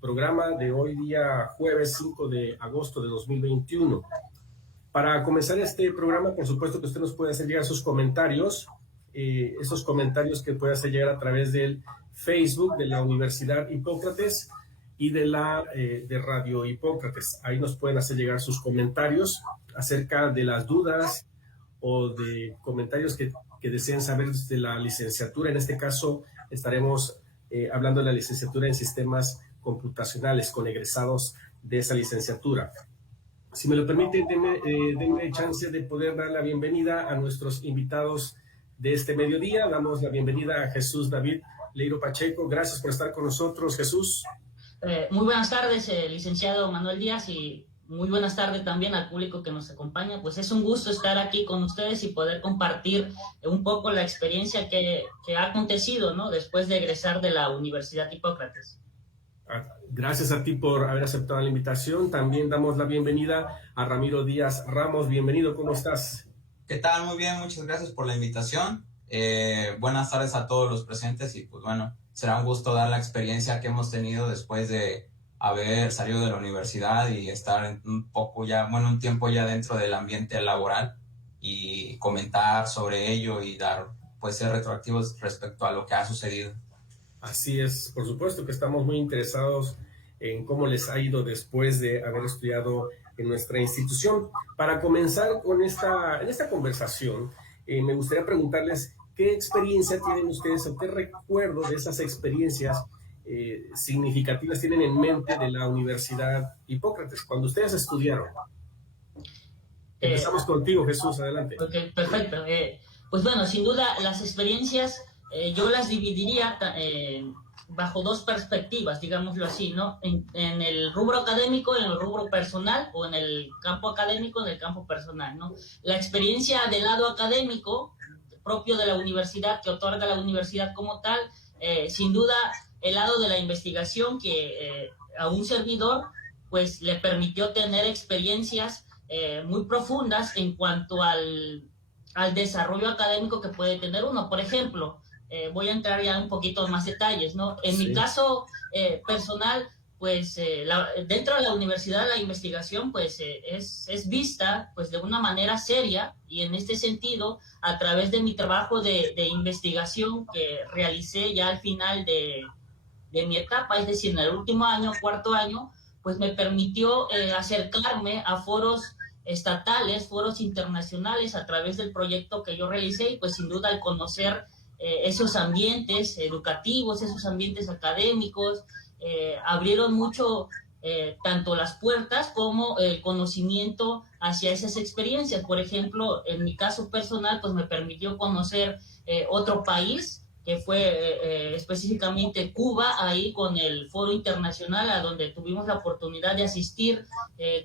Programa de hoy día jueves 5 de agosto de 2021. Para comenzar este programa, por supuesto que usted nos puede hacer llegar sus comentarios, esos comentarios que puede hacer llegar a través del Facebook de la Universidad Hipócrates y de Radio Hipócrates. Ahí nos pueden hacer llegar sus comentarios acerca de las dudas o de comentarios que deseen saber de la licenciatura. En este caso estaremos hablando de la licenciatura en sistemas computacionales con egresados de esa licenciatura. Si me lo permiten, denme chance de poder dar la bienvenida a nuestros invitados de este mediodía. Damos la bienvenida a Jesús David Leiro Pacheco. Gracias por estar con nosotros, Jesús. Muy buenas tardes, licenciado Manuel Díaz, y muy buenas tardes también al público que nos acompaña. Pues es un gusto estar aquí con ustedes y poder compartir un poco la experiencia que ha acontecido, ¿no?, después de egresar de la Universidad Hipócrates. Gracias a ti por haber aceptado la invitación. También damos la bienvenida a Ramiro Díaz Ramos. Bienvenido, ¿cómo estás? ¿Qué tal? Muy bien, muchas gracias por la invitación. Buenas tardes a todos los presentes y pues bueno, será un gusto dar la experiencia que hemos tenido después de haber salido de la universidad y estar un tiempo ya dentro del ambiente laboral y comentar sobre ello y dar, pues, ser retroactivos respecto a lo que ha sucedido. Así es, por supuesto que estamos muy interesados en cómo les ha ido después de haber estudiado en nuestra institución. Para comenzar con esta conversación, me gustaría preguntarles qué experiencia tienen ustedes o qué recuerdo de esas experiencias significativas tienen en mente de la Universidad Hipócrates cuando ustedes estudiaron. Empezamos contigo, Jesús, adelante. Okay, perfecto. Pues bueno, sin duda las experiencias yo las dividiría bajo dos perspectivas, digámoslo así, ¿no? En el rubro académico, en el rubro personal, o en el campo académico, en el campo personal, ¿no? La experiencia del lado académico, propio de la universidad, que otorga la universidad como tal, sin duda el lado de la investigación que a un servidor pues le permitió tener experiencias muy profundas en cuanto al desarrollo académico que puede tener uno. Por ejemplo, voy a entrar ya un poquito en más detalles, ¿no? En mi caso personal, pues dentro de la universidad la investigación pues es vista pues de una manera seria, y en este sentido, a través de mi trabajo de investigación que realicé ya al final de mi etapa, es decir, en el último año, cuarto año, pues me permitió acercarme a foros estatales, foros internacionales a través del proyecto que yo realicé, y pues sin duda al conocer esos ambientes educativos, esos ambientes académicos, abrieron mucho tanto las puertas como el conocimiento hacia esas experiencias. Por ejemplo, en mi caso personal, pues me permitió conocer otro país, que fue específicamente Cuba, ahí con el foro internacional a donde tuvimos la oportunidad de asistir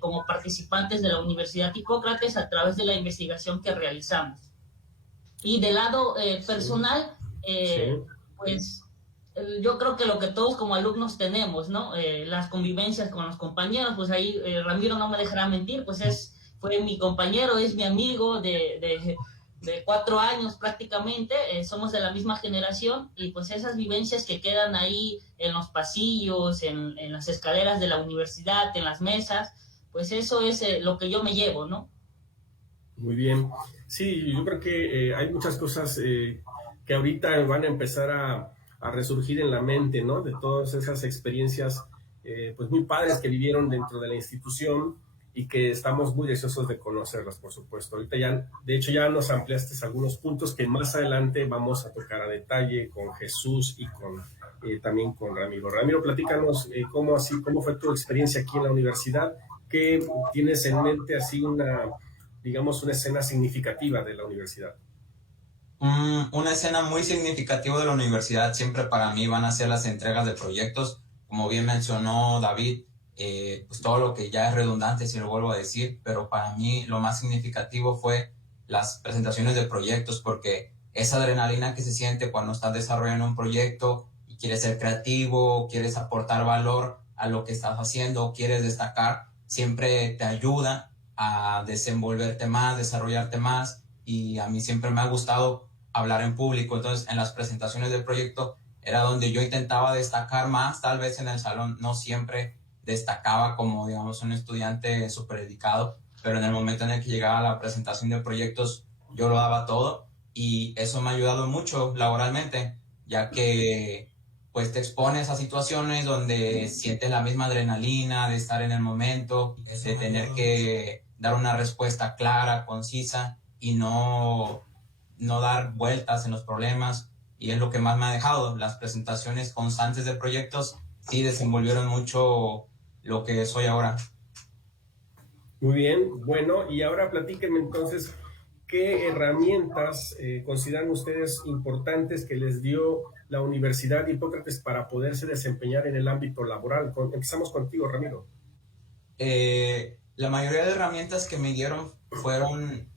como participantes de la Universidad Hipócrates a través de la investigación que realizamos. Y del lado personal, pues yo creo que lo que todos como alumnos tenemos, ¿no? Las convivencias con los compañeros, pues ahí Ramiro no me dejará mentir, pues fue mi compañero, es mi amigo de 4 años prácticamente, somos de la misma generación, y pues esas vivencias que quedan ahí en los pasillos, en las escaleras de la universidad, en las mesas, pues eso es lo que yo me llevo, ¿no? Muy bien. Sí, yo creo que hay muchas cosas que ahorita van a empezar a resurgir en la mente, ¿no? De todas esas experiencias pues muy padres que vivieron dentro de la institución y que estamos muy deseosos de conocerlas, por supuesto. Ahorita ya, de hecho, ya nos ampliaste algunos puntos que más adelante vamos a tocar a detalle con Jesús y también con Ramiro. Ramiro, platícanos cómo fue tu experiencia aquí en la universidad. ¿Qué tienes en mente así una escena significativa de la universidad? Una escena muy significativa de la universidad siempre para mí van a ser las entregas de proyectos. Como bien mencionó David, pues todo lo que ya es redundante, si lo vuelvo a decir, pero para mí lo más significativo fue las presentaciones de proyectos, porque esa adrenalina que se siente cuando estás desarrollando un proyecto y quieres ser creativo, quieres aportar valor a lo que estás haciendo, quieres destacar, siempre te ayuda a desenvolverte más, desarrollarte más, y a mí siempre me ha gustado hablar en público. Entonces en las presentaciones del proyecto era donde yo intentaba destacar más, tal vez en el salón no siempre destacaba como, digamos, un estudiante súper dedicado, pero en el momento en el que llegaba la presentación de proyectos, yo lo daba todo y eso me ha ayudado mucho laboralmente, ya que pues te expones a situaciones donde sientes la misma adrenalina de estar en el momento, de tener que dar una respuesta clara, concisa y no dar vueltas en los problemas. Y es lo que más me ha dejado. Las presentaciones constantes de proyectos sí desenvolvieron mucho lo que soy ahora. Muy bien, bueno, y ahora platíquenme entonces, ¿qué herramientas consideran ustedes importantes que les dio la Universidad Hipócrates para poderse desempeñar en el ámbito laboral? Empezamos contigo, Ramiro. La mayoría de herramientas que me dieron fueron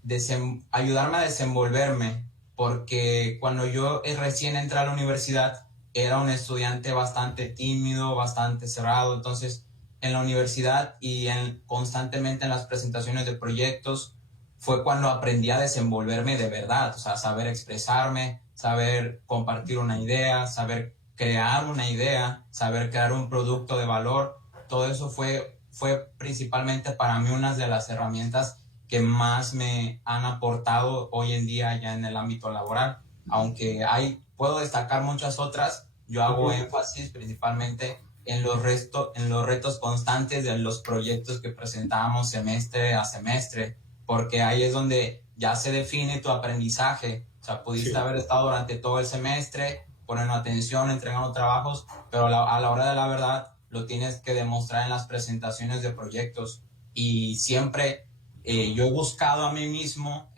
ayudarme a desenvolverme, porque cuando yo recién entré a la universidad era un estudiante bastante tímido, bastante cerrado. Entonces en la universidad y constantemente en las presentaciones de proyectos fue cuando aprendí a desenvolverme de verdad, o sea, saber expresarme, saber compartir una idea, saber crear una idea, saber crear un producto de valor. Todo eso fue principalmente para mí una de las herramientas que más me han aportado hoy en día ya en el ámbito laboral. Aunque puedo destacar muchas otras, yo hago énfasis principalmente en los retos constantes de los proyectos que presentamos semestre a semestre, porque ahí es donde ya se define tu aprendizaje. O sea, pudiste haber estado durante todo el semestre poniendo atención, entregando trabajos, pero a la hora de la verdad lo tienes que demostrar en las presentaciones de proyectos. Y siempre yo he buscado a mí mismo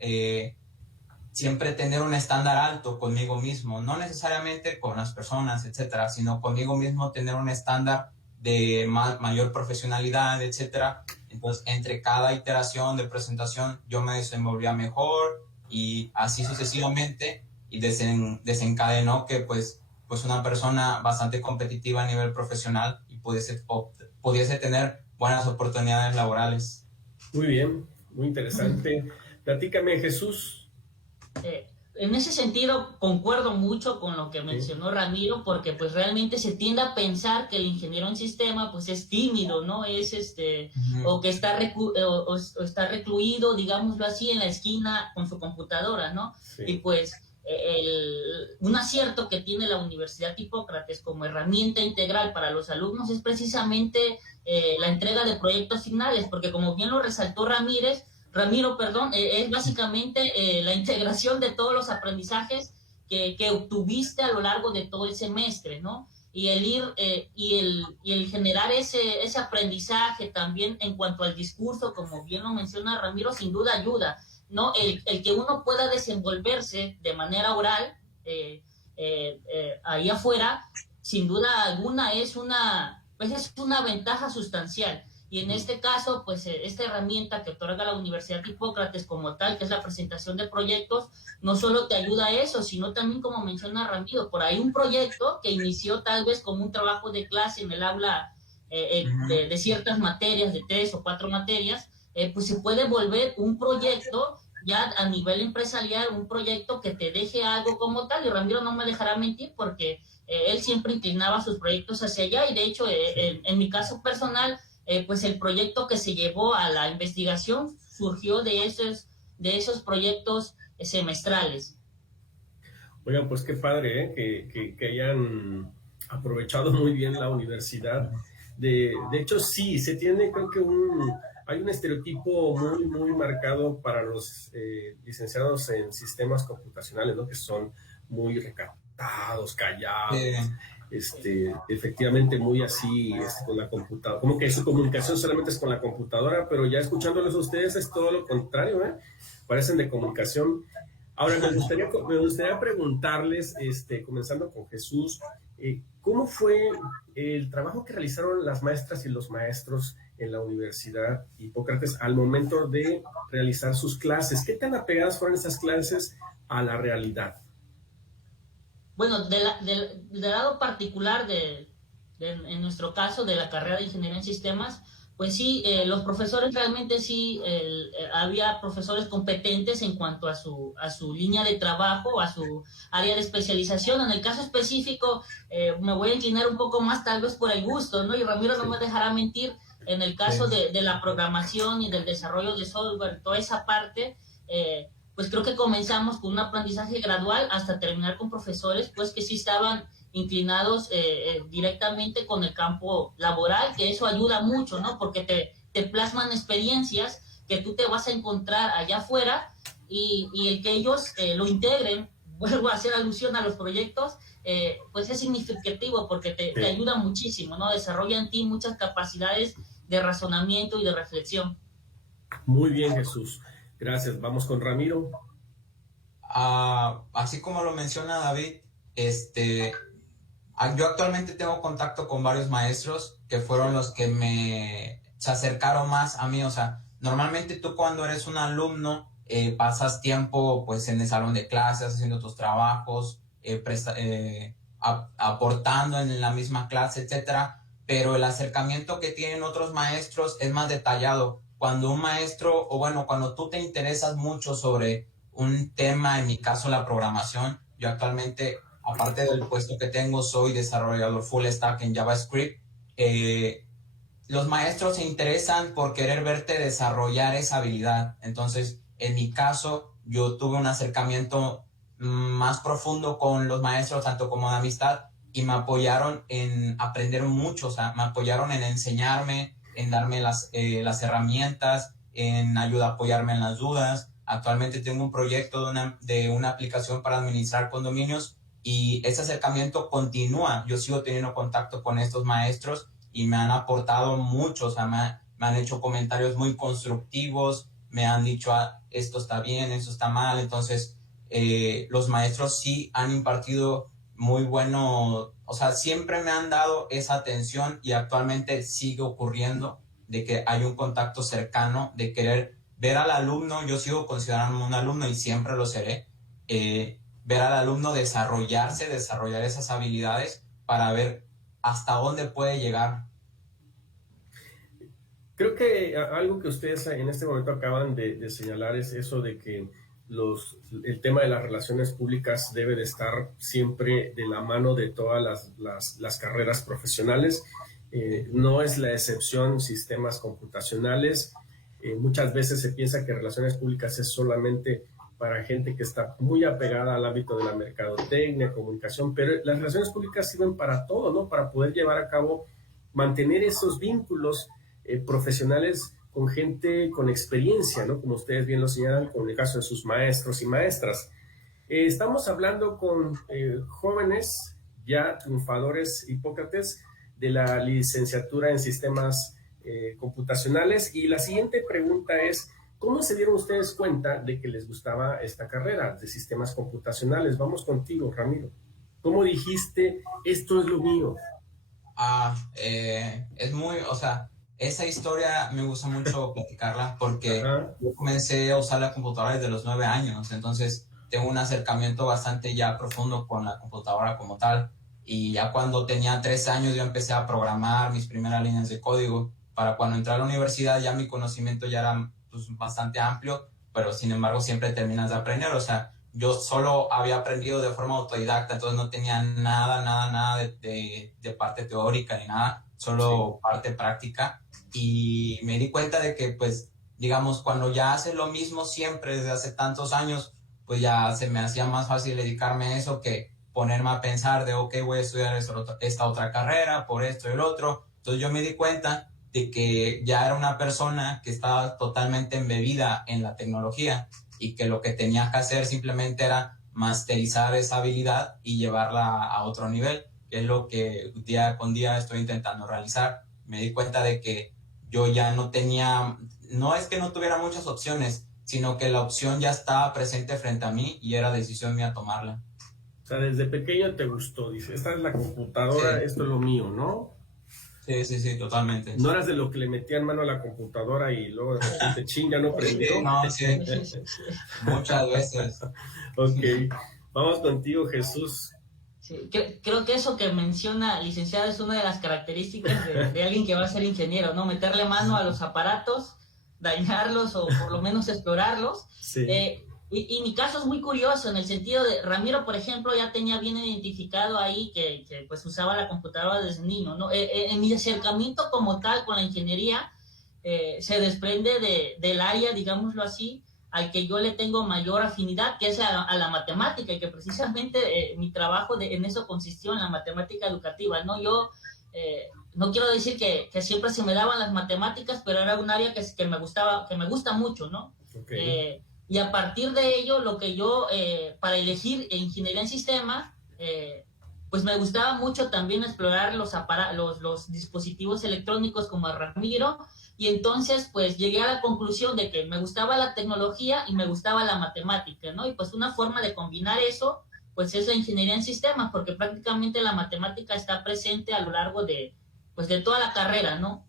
siempre tener un estándar alto conmigo mismo, no necesariamente con las personas, etcétera, sino conmigo mismo tener un estándar de mayor profesionalidad, etcétera. Entonces, entre cada iteración de presentación, yo me desenvolvía mejor y así sucesivamente, y desencadenó que pues una persona bastante competitiva a nivel profesional y pudiese tener buenas oportunidades laborales. Muy bien, muy interesante. Platícame, Jesús. En ese sentido concuerdo mucho con lo que mencionó Ramiro, porque pues realmente se tiende a pensar que el ingeniero en sistema pues es tímido, ¿no? Es o que está o está recluido, digámoslo así, en la esquina con su computadora, ¿no? Sí. Y pues un acierto que tiene la Universidad Hipócrates como herramienta integral para los alumnos es precisamente la entrega de proyectos finales, porque como bien lo resaltó Ramiro, es básicamente la integración de todos los aprendizajes que obtuviste a lo largo de todo el semestre, ¿no? Y el generar ese aprendizaje también en cuanto al discurso, como bien lo menciona Ramiro, sin duda ayuda, ¿no? El que uno pueda desenvolverse de manera oral ahí afuera, sin duda alguna es una ventaja sustancial. Y en este caso, pues esta herramienta que otorga la Universidad Hipócrates como tal, que es la presentación de proyectos, no solo te ayuda a eso, sino también, como menciona Ramiro, por ahí un proyecto que inició tal vez como un trabajo de clase en el aula de ciertas materias, de 3 o 4 materias, pues se puede volver un proyecto ya a nivel empresarial, un proyecto que te deje algo como tal. Y Ramiro no me dejará mentir porque él siempre inclinaba sus proyectos hacia allá, y de hecho en mi caso personal, pues el proyecto que se llevó a la investigación surgió de esos proyectos semestrales. Oigan, pues qué padre, que hayan aprovechado muy bien la universidad. De hecho, sí, se tiene, creo que hay un estereotipo muy, muy marcado para los licenciados en sistemas computacionales, ¿no? Que son muy recatados, callados. Efectivamente muy así con la computadora, como que su comunicación solamente es con la computadora, pero ya escuchándolos a ustedes es todo lo contrario, parecen de comunicación. Ahora me gustaría preguntarles, comenzando con Jesús, ¿cómo fue el trabajo que realizaron las maestras y los maestros en la Universidad Hipócrates al momento de realizar sus clases? ¿Qué tan apegadas fueron esas clases a la realidad? Bueno, del lado particular en nuestro caso, de la carrera de Ingeniería en Sistemas, pues sí, los profesores realmente sí, había profesores competentes en cuanto a su línea de trabajo, a su área de especialización. En el caso específico, me voy a inclinar un poco más tal vez por el gusto, ¿no? Y Ramiro no me dejará mentir, en el caso de la programación y del desarrollo de software, toda esa parte, pues creo que comenzamos con un aprendizaje gradual hasta terminar con profesores, pues que sí estaban inclinados directamente con el campo laboral, que eso ayuda mucho, ¿no? Porque te plasman experiencias que tú te vas a encontrar allá afuera y el que ellos lo integren, vuelvo a hacer alusión a los proyectos, pues es significativo porque te ayuda muchísimo, ¿no? Desarrolla en ti muchas capacidades de razonamiento y de reflexión. Muy bien, Jesús. Gracias. Vamos con Ramiro. Así como lo menciona David, yo actualmente tengo contacto con varios maestros que fueron los que se acercaron más a mí. O sea, normalmente tú cuando eres un alumno pasas tiempo pues en el salón de clases haciendo tus trabajos, aportando en la misma clase, etcétera. Pero el acercamiento que tienen otros maestros es más detallado. Cuando un maestro, o bueno, cuando tú te interesas mucho sobre un tema, en mi caso la programación, yo actualmente, aparte del puesto que tengo, soy desarrollador full stack en JavaScript. Los maestros se interesan por querer verte desarrollar esa habilidad. Entonces, en mi caso, yo tuve un acercamiento más profundo con los maestros, tanto como de amistad, y me apoyaron en aprender mucho. O sea, me apoyaron en enseñarme, en darme las herramientas, en ayudar a apoyarme en las dudas. Actualmente tengo un proyecto de una aplicación para administrar condominios y ese acercamiento continúa. Yo sigo teniendo contacto con estos maestros y me han aportado mucho. O sea, me han hecho comentarios muy constructivos, me han dicho, esto está bien, esto está mal. Entonces, los maestros sí han impartido muy bueno, o sea, siempre me han dado esa atención y actualmente sigue ocurriendo de que hay un contacto cercano, de querer ver al alumno. Yo sigo considerándome un alumno y siempre lo seré, ver al alumno desarrollar esas habilidades para ver hasta dónde puede llegar. Creo que algo que ustedes en este momento acaban de señalar es eso de que el tema de las relaciones públicas debe de estar siempre de la mano de todas las carreras profesionales. No es la excepción sistemas computacionales. Muchas veces se piensa que relaciones públicas es solamente para gente que está muy apegada al ámbito de la mercadotecnia, comunicación, pero las relaciones públicas sirven para todo, ¿no? Para poder llevar a cabo, mantener esos vínculos profesionales con gente con experiencia, ¿no? Como ustedes bien lo señalan, con el caso de sus maestros y maestras. Estamos hablando con jóvenes ya triunfadores, Hipócrates, de la licenciatura en sistemas computacionales, y la siguiente pregunta es, ¿cómo se dieron ustedes cuenta de que les gustaba esta carrera de sistemas computacionales? Vamos contigo, Ramiro. ¿Cómo dijiste, esto es lo mío? Es muy, o sea, esa historia me gusta mucho platicarla porque yo comencé a usar la computadora desde los 9 años, entonces tengo un acercamiento bastante ya profundo con la computadora como tal, y ya cuando tenía 13 años yo empecé a programar mis primeras líneas de código. Para cuando entré a la universidad ya mi conocimiento ya era pues, bastante amplio, pero sin embargo siempre terminas de aprender. O sea, yo solo había aprendido de forma autodidacta, entonces no tenía nada de parte teórica ni nada, solo parte práctica. Y me di cuenta de que, pues, digamos, cuando ya haces lo mismo siempre desde hace tantos años, pues ya se me hacía más fácil dedicarme a eso que ponerme a pensar de, ok, voy a estudiar esta otra carrera por esto y el otro. Entonces yo me di cuenta de que ya era una persona que estaba totalmente embebida en la tecnología y que lo que tenía que hacer simplemente era masterizar esa habilidad y llevarla a otro nivel, que es lo que día con día estoy intentando realizar. Me di cuenta de que yo ya no es que no tuviera muchas opciones, sino que la opción ya estaba presente frente a mí y era decisión mía tomarla. O sea, desde pequeño te gustó, dice, esta es la computadora, sí. Esto es lo mío, ¿no? Sí, totalmente. ¿No eras de lo que le metían mano a la computadora y luego de repente ya no prendió? No, sí. Muchas veces. Ok, vamos contigo, Jesús. Sí, creo que eso que menciona, licenciada, es una de las características de alguien que va a ser ingeniero, ¿no? Meterle mano a los aparatos, dañarlos o por lo menos explorarlos. Sí. Y mi caso es muy curioso en el sentido de, Ramiro, por ejemplo, ya tenía bien identificado ahí que pues usaba la computadora desde niño, ¿no? En mi acercamiento como tal con la ingeniería se desprende del área, digámoslo así, al que yo le tengo mayor afinidad, que es a la matemática, y que precisamente mi trabajo en eso consistió en la matemática educativa, ¿no? Yo no quiero decir que siempre se me daban las matemáticas, pero era un área que me gustaba, que me gusta mucho, ¿no? Okay. Y a partir de ello, lo que yo, para elegir ingeniería en sistemas, pues me gustaba mucho también explorar los dispositivos electrónicos como Ramiro, y entonces pues llegué a la conclusión de que me gustaba la tecnología y me gustaba la matemática, ¿no? Y pues una forma de combinar eso, pues es la ingeniería en sistemas, porque prácticamente la matemática está presente a lo largo pues de toda la carrera, ¿no?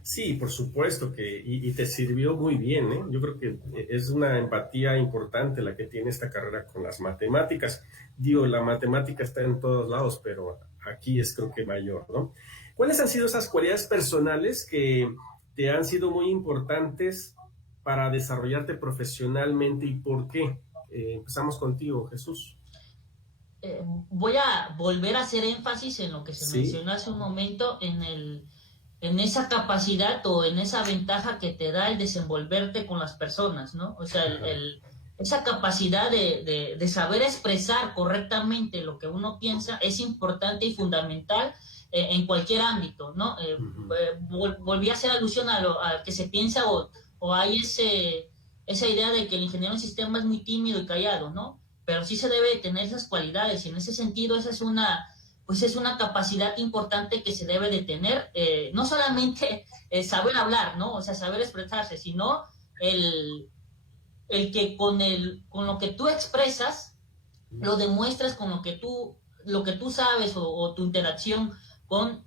Sí, por supuesto que, y te sirvió muy bien, ¿eh? Yo creo que es una empatía importante la que tiene esta carrera con las matemáticas. Digo, la matemática está en todos lados, pero aquí es creo que mayor, ¿no? ¿Cuáles han sido esas cualidades personales que te han sido muy importantes para desarrollarte profesionalmente y por qué? Empezamos contigo, Jesús. Voy a volver a hacer énfasis en lo que se mencionó hace un momento, en esa capacidad o en esa ventaja que te da el desenvolverte con las personas, ¿no? O sea, esa capacidad de saber expresar correctamente lo que uno piensa es importante y fundamental en cualquier ámbito, ¿no? Volví a hacer alusión a que se piensa o hay esa idea de que el ingeniero en sistema es muy tímido y callado, ¿no? Pero sí se debe tener esas cualidades y en ese sentido esa es una capacidad importante que se debe de tener, no solamente saber hablar, ¿no? O sea, saber expresarse, sino el que con lo que tú expresas, lo demuestras con lo que tú sabes o tu interacción con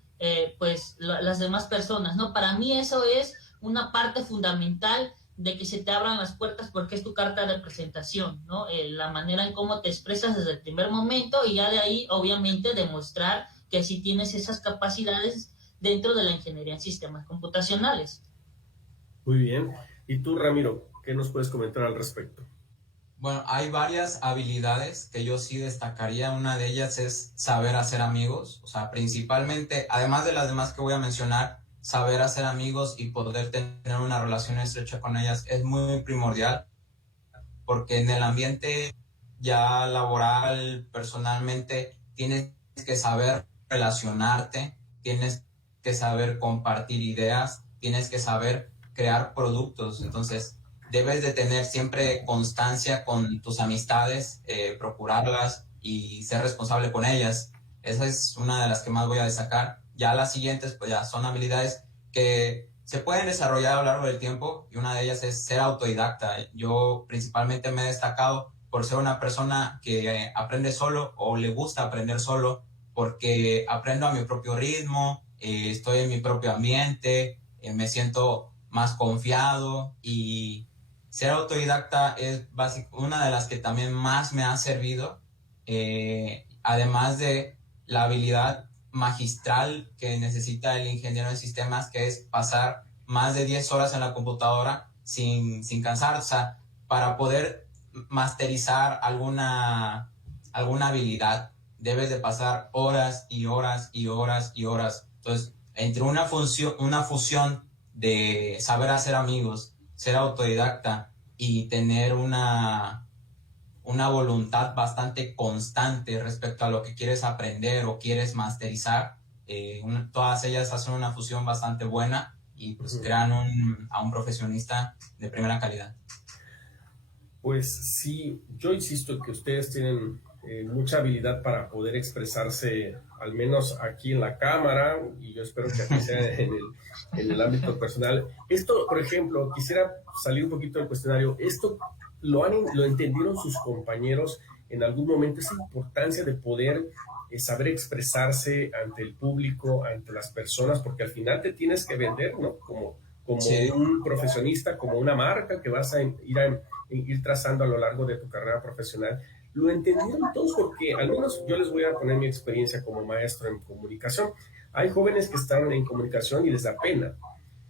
pues las demás personas, ¿no? Para mí eso es una parte fundamental de que se te abran las puertas porque es tu carta de presentación, ¿no? La manera en cómo te expresas desde el primer momento y ya de ahí, obviamente, demostrar que sí tienes esas capacidades dentro de la ingeniería en sistemas computacionales. Muy bien. ¿Y tú, Ramiro, qué nos puedes comentar al respecto? Bueno, hay varias habilidades que yo sí destacaría. Una de ellas es saber hacer amigos, o sea, principalmente, además de las demás que voy a mencionar, saber hacer amigos y poder tener una relación estrecha con ellas es muy primordial, porque en el ambiente ya laboral, personalmente, tienes que saber relacionarte, tienes que saber compartir ideas, tienes que saber crear productos. Entonces, debes de tener siempre constancia con tus amistades, procurarlas y ser responsable con ellas. Esa es una de las que más voy a destacar. Ya las siguientes, pues ya son habilidades que se pueden desarrollar a lo largo del tiempo y una de ellas es ser autodidacta. Yo principalmente me he destacado por ser una persona que aprende solo o le gusta aprender solo porque aprendo a mi propio ritmo, estoy en mi propio ambiente, me siento más confiado y ser autodidacta es una de las que también más me ha servido, además de la habilidad magistral que necesita el ingeniero en sistemas, que es pasar más de 10 horas en la computadora sin cansar. O sea, para poder masterizar alguna habilidad, debes de pasar horas y horas y horas y horas. Entonces, entre una fusión de saber hacer amigos, ser autodidacta y tener una voluntad bastante constante respecto a lo que quieres aprender o quieres masterizar, todas ellas hacen una fusión bastante buena y pues crean a un profesionista de primera calidad. Pues sí, yo insisto en que ustedes tienen mucha habilidad para poder expresarse, al menos aquí en la cámara, y yo espero que así sea en el ámbito personal. Esto, por ejemplo, quisiera salir un poquito del cuestionario. ¿Esto lo entendieron sus compañeros en algún momento, esa importancia de poder saber expresarse ante el público, ante las personas, porque al final te tienes que vender, ¿no? Como sí, un profesionista, como una marca que vas a ir trazando a lo largo de tu carrera profesional? lo entendieron todos, porque al menos yo les voy a poner mi experiencia como maestro en comunicación. Hay jóvenes que están en comunicación y les da pena.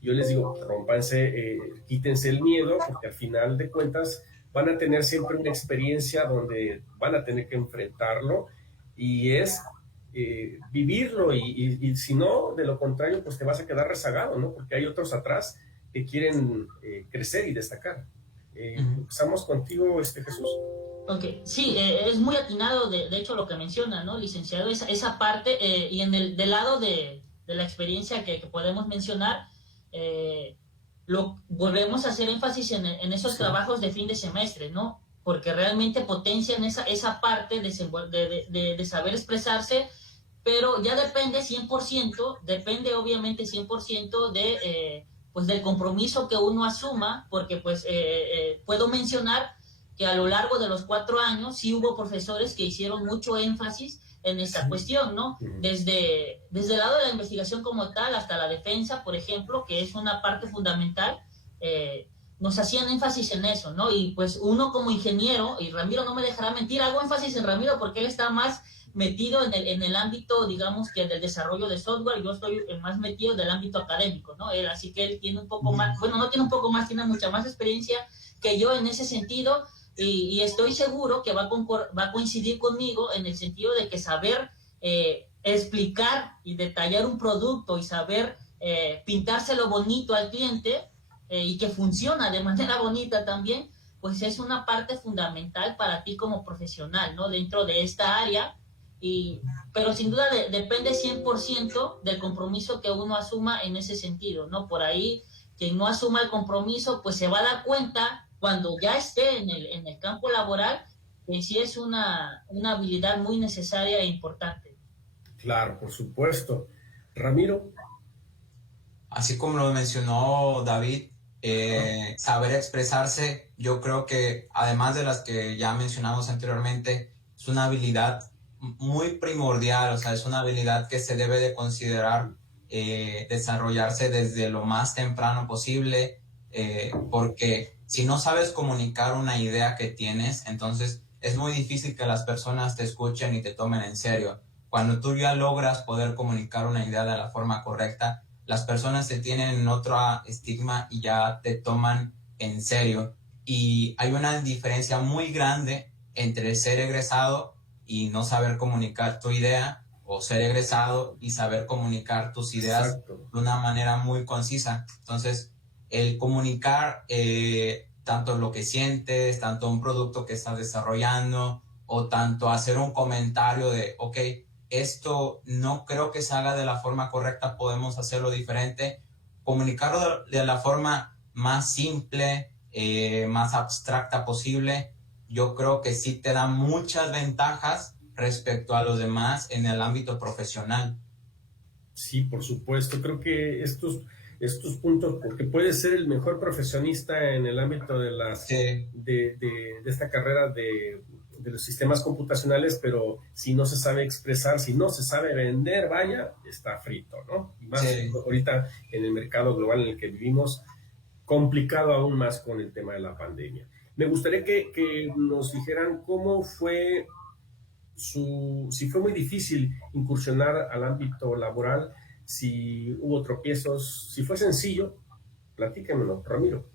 Yo les digo, rómpanse, quítense el miedo, porque al final de cuentas van a tener siempre una experiencia donde van a tener que enfrentarlo, y es vivirlo, y si no, de lo contrario, pues te vas a quedar rezagado, ¿no? Porque hay otros atrás que quieren crecer y destacar. Empezamos contigo, Jesús. Ok, sí, es muy atinado de hecho lo que menciona, ¿no, licenciado? Esa parte, y del lado de la experiencia que podemos mencionar, volvemos a hacer énfasis en esos Sí. trabajos de fin de semestre, ¿no? Porque realmente potencian esa parte de saber expresarse, pero ya depende 100%, depende obviamente 100% pues del compromiso que uno asuma, porque pues puedo mencionar que a lo largo de los 4 años sí hubo profesores que hicieron mucho énfasis en esa cuestión, ¿no? Desde el lado de la investigación como tal hasta la defensa, por ejemplo, que es una parte fundamental, nos hacían énfasis en eso, ¿no? Y pues uno como ingeniero, y Ramiro no me dejará mentir, hago énfasis en Ramiro porque él está más metido en el ámbito, digamos, que del desarrollo de software. Yo estoy más metido del ámbito académico, ¿no? Así que él tiene un poco más, bueno, no tiene un poco más, tiene mucha más experiencia que yo en ese sentido, y estoy seguro que va a coincidir conmigo en el sentido de que saber explicar y detallar un producto y saber pintárselo bonito al cliente, y que funciona de manera bonita también, pues es una parte fundamental para ti como profesional, ¿no? Dentro de esta área, pero sin duda depende 100% del compromiso que uno asuma en ese sentido, ¿no? Por ahí, quien no asuma el compromiso, pues se va a dar cuenta cuando ya esté en el campo laboral, que sí es una habilidad muy necesaria e importante. Claro, por supuesto. Ramiro. Así como lo mencionó David, saber expresarse, yo creo que además de las que ya mencionamos anteriormente, es una habilidad muy primordial, o sea, es una habilidad que se debe de considerar desarrollarse desde lo más temprano posible, porque si no sabes comunicar una idea que tienes, entonces es muy difícil que las personas te escuchen y te tomen en serio. Cuando tú ya logras poder comunicar una idea de la forma correcta, las personas te tienen en otro estigma y ya te toman en serio. Y hay una diferencia muy grande entre ser egresado y no saber comunicar tu idea, o ser egresado y saber comunicar tus ideas Exacto. de una manera muy concisa. Entonces, el comunicar tanto lo que sientes, tanto un producto que estás desarrollando, o tanto hacer un comentario de, ok, esto no creo que se haga de la forma correcta, podemos hacerlo diferente. Comunicarlo de la forma más simple, más abstracta posible, yo creo que sí te da muchas ventajas respecto a los demás en el ámbito profesional. Sí, por supuesto. Creo que estos puntos, porque puedes ser el mejor profesionista en el ámbito de Sí. de esta carrera de los sistemas computacionales, pero si no se sabe expresar, si no se sabe vender, vaya, está frito, ¿no? Y más Sí. ahorita en el mercado global en el que vivimos, complicado aún más con el tema de la pandemia. Me gustaría que nos dijeran cómo fue si fue muy difícil incursionar al ámbito laboral, si hubo tropiezos, si fue sencillo, platíquenmelo, Ramiro.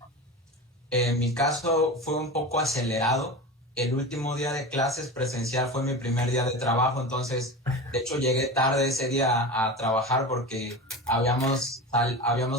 En mi caso fue un poco acelerado. El último día de clases presencial fue mi primer día de trabajo, entonces, de hecho, llegué tarde ese día a trabajar porque habíamos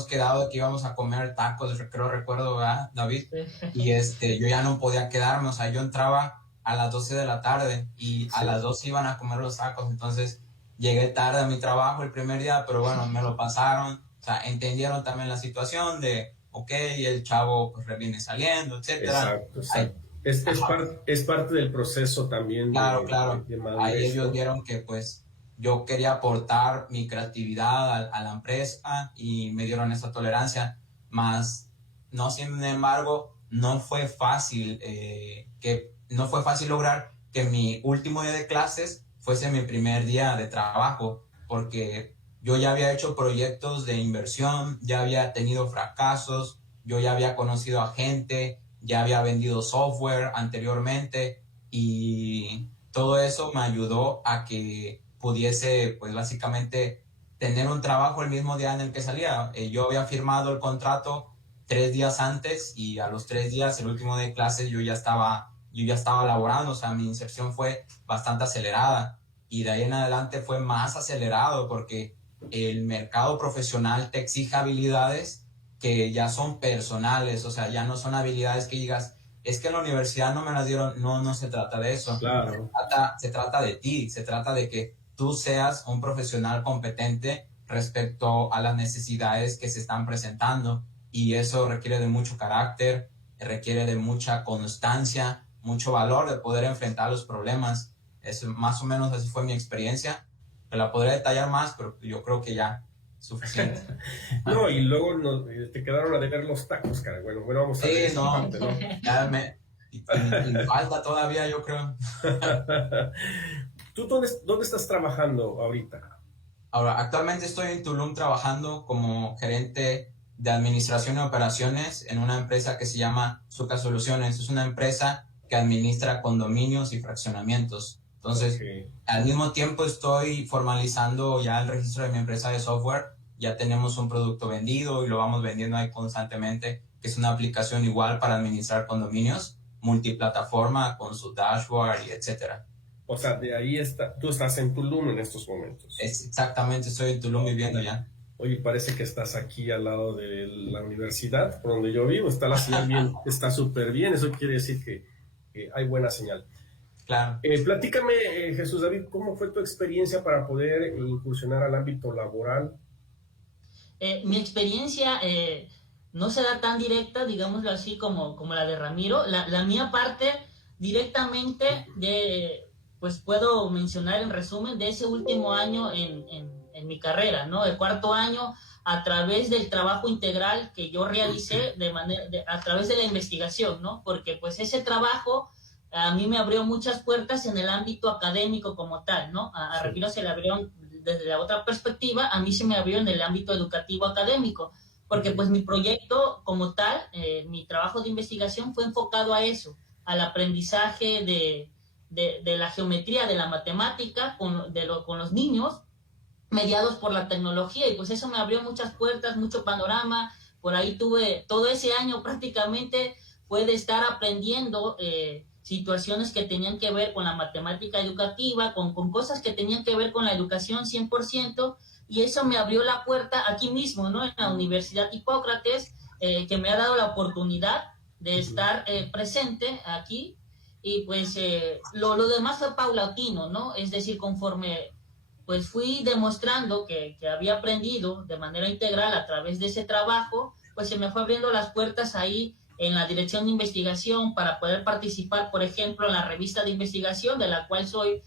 quedado que íbamos a comer tacos, recuerdo, ¿verdad, David? Y yo ya no podía quedarme, o sea, yo entraba a las 12 de la tarde y a las 12 iban a comer los tacos, entonces llegué tarde a mi trabajo el primer día, pero bueno, me lo pasaron, o sea, entendieron también la situación de, ok, el chavo pues viene saliendo, etcétera. Exacto, exacto. Es parte del proceso también Claro, claro. de madurez, Ahí ellos ¿no? vieron que pues yo quería aportar mi creatividad a la empresa y me dieron esa tolerancia, más no, sin embargo, no fue fácil lograr que mi último día de clases fuese mi primer día de trabajo, porque yo ya había hecho proyectos de inversión, ya había tenido fracasos, yo ya había conocido a gente, ya había vendido software anteriormente, y todo eso me ayudó a que pudiese, pues básicamente, tener un trabajo el mismo día en el que salía. Yo había firmado el contrato 3 días antes y a los 3 días, el último de clases, yo ya estaba laborando, o sea, mi inserción fue bastante acelerada y de ahí en adelante fue más acelerado porque el mercado profesional te exige habilidades que ya son personales, o sea, ya no son habilidades que digas, es que en la universidad no me las dieron, no se trata de eso. Claro. Se trata de ti, se trata de que tú seas un profesional competente respecto a las necesidades que se están presentando y eso requiere de mucho carácter, requiere de mucha constancia, mucho valor de poder enfrentar los problemas. Es más o menos así fue mi experiencia. Te la podré detallar más, pero yo creo que ya es suficiente. No, y luego te quedaron a deber los tacos, cara. Bueno, vamos a ver esa parte, ¿no? Ya y falta todavía, yo creo. ¿Tú dónde estás trabajando ahorita? Ahora, actualmente estoy en Tulum trabajando como gerente de administración y operaciones en una empresa que se llama Suca Soluciones. Es una empresa que administra condominios y fraccionamientos. Entonces, al mismo tiempo estoy formalizando ya el registro de mi empresa de software. Ya tenemos un producto vendido y lo vamos vendiendo ahí constantemente, que es una aplicación igual para administrar condominios, multiplataforma con su dashboard y etcétera. O sea, de ahí tú estás en Tulum en estos momentos. Exactamente, estoy en Tulum viviendo ya. Oye, parece que estás aquí al lado de la universidad, por donde yo vivo. Está la señal bien, está súper bien. Eso quiere decir que hay buena señal. Claro. Platícame, Jesús David, ¿cómo fue tu experiencia para poder incursionar al ámbito laboral? Mi experiencia no se da tan directa, digámoslo así, como la de Ramiro. La mía parte directamente pues puedo mencionar en resumen, de ese último año en mi carrera, ¿no? El cuarto año, a través del trabajo integral que yo realicé a través de la investigación, ¿no? Porque pues ese trabajo a mí me abrió muchas puertas en el ámbito académico como tal, ¿no? A Ramiro se le abrieron desde la otra perspectiva, a mí se me abrió en el ámbito educativo académico, porque pues mi proyecto como tal, mi trabajo de investigación fue enfocado a eso, al aprendizaje de la geometría, de la matemática con los niños, mediados por la tecnología, y pues eso me abrió muchas puertas, mucho panorama. Por ahí tuve, todo ese año prácticamente fue de estar aprendiendo situaciones que tenían que ver con la matemática educativa, con cosas que tenían que ver con la educación 100%, y eso me abrió la puerta aquí mismo, ¿no? En la Universidad Hipócrates, que me ha dado la oportunidad de estar presente aquí, y pues lo demás fue paulatino, ¿no? Es decir, conforme pues fui demostrando que había aprendido de manera integral a través de ese trabajo, pues se me fue abriendo las puertas ahí en la dirección de investigación para poder participar, por ejemplo, en la revista de investigación, de la cual soy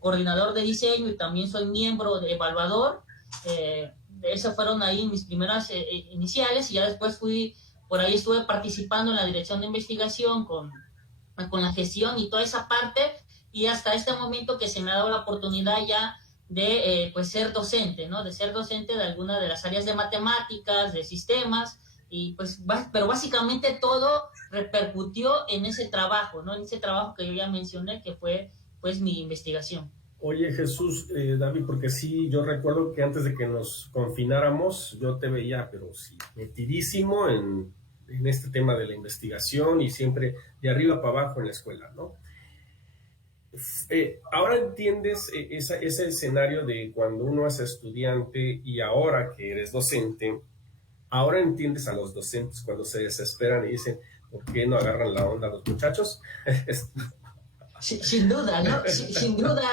coordinador de diseño y también soy miembro de evaluador. Esas fueron ahí mis primeras iniciales, y ya después por ahí estuve participando en la dirección de investigación con la gestión y toda esa parte, y hasta este momento que se me ha dado la oportunidad ya de pues ser docente, ¿no? De ser docente de alguna de las áreas de matemáticas, de sistemas, y pues, pero básicamente todo repercutió en ese trabajo, ¿no? En ese trabajo que yo ya mencioné, que fue pues mi investigación. Oye, Jesús, David, porque sí, yo recuerdo que antes de que nos confináramos, yo te veía, pero sí, metidísimo en este tema de la investigación y siempre de arriba para abajo en la escuela, ¿no? Ahora entiendes ese escenario de cuando uno es estudiante y ahora que eres docente, ahora entiendes a los docentes cuando se desesperan y dicen, ¿por qué no agarran la onda a los muchachos? Sin duda, ¿no? Sin duda,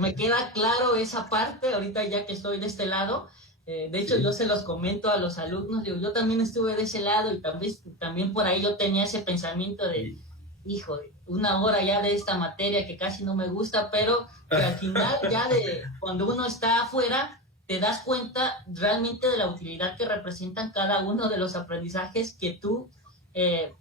me queda claro esa parte, ahorita ya que estoy de este lado. De hecho, yo se los comento a los alumnos, digo, yo también estuve de ese lado y también por ahí yo tenía ese pensamiento de, hijo, una hora ya de esta materia que casi no me gusta, pero que al final ya cuando uno está afuera, te das cuenta realmente de la utilidad que representan cada uno de los aprendizajes que tú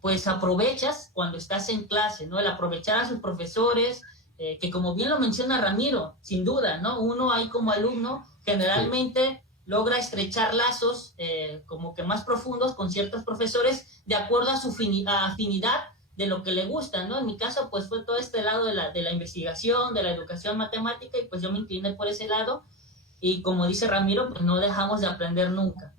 pues aprovechas cuando estás en clase, ¿no? El aprovechar a sus profesores, que como bien lo menciona Ramiro, sin duda, ¿no? Uno ahí como alumno generalmente logra estrechar lazos como que más profundos con ciertos profesores de acuerdo a su afinidad de lo que le gusta, ¿no? En mi caso, pues fue todo este lado de la investigación, de la educación matemática, y pues yo me incliné por ese lado, y como dice Ramiro, pues no dejamos de aprender nunca.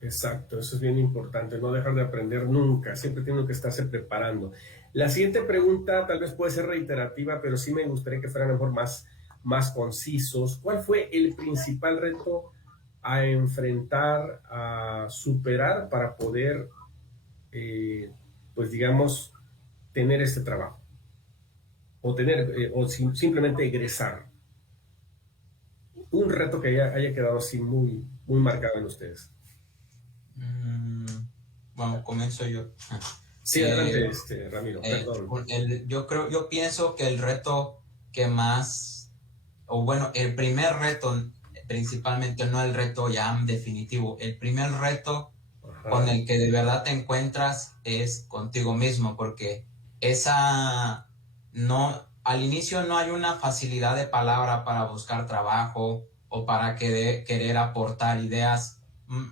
Exacto, eso es bien importante, no dejar de aprender nunca, siempre tiene que estarse preparando. La siguiente pregunta tal vez puede ser reiterativa, pero sí me gustaría que fueran mejor más concisos. ¿Cuál fue el principal reto a enfrentar, a superar para poder, pues digamos, tener este trabajo? O simplemente egresar. Un reto que haya quedado así muy marcado en ustedes. Bueno, comienzo yo. Sí, adelante, Ramiro, perdón. Yo pienso que el reto que más, o bueno, el primer reto, principalmente no el reto ya definitivo, el primer reto con el que de verdad te encuentras es contigo mismo, porque al inicio no hay una facilidad de palabra para buscar trabajo o para querer aportar ideas.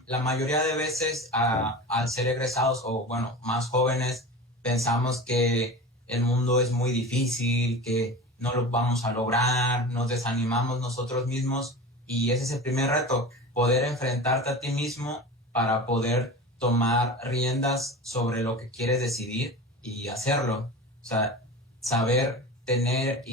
La mayoría de veces al ser egresados o bueno, más jóvenes, pensamos que el mundo es muy difícil, que no lo vamos a lograr, nos desanimamos nosotros mismos y ese es el primer reto, poder enfrentarte a ti mismo para poder tomar riendas sobre lo que quieres decidir y hacerlo. O sea, saber tener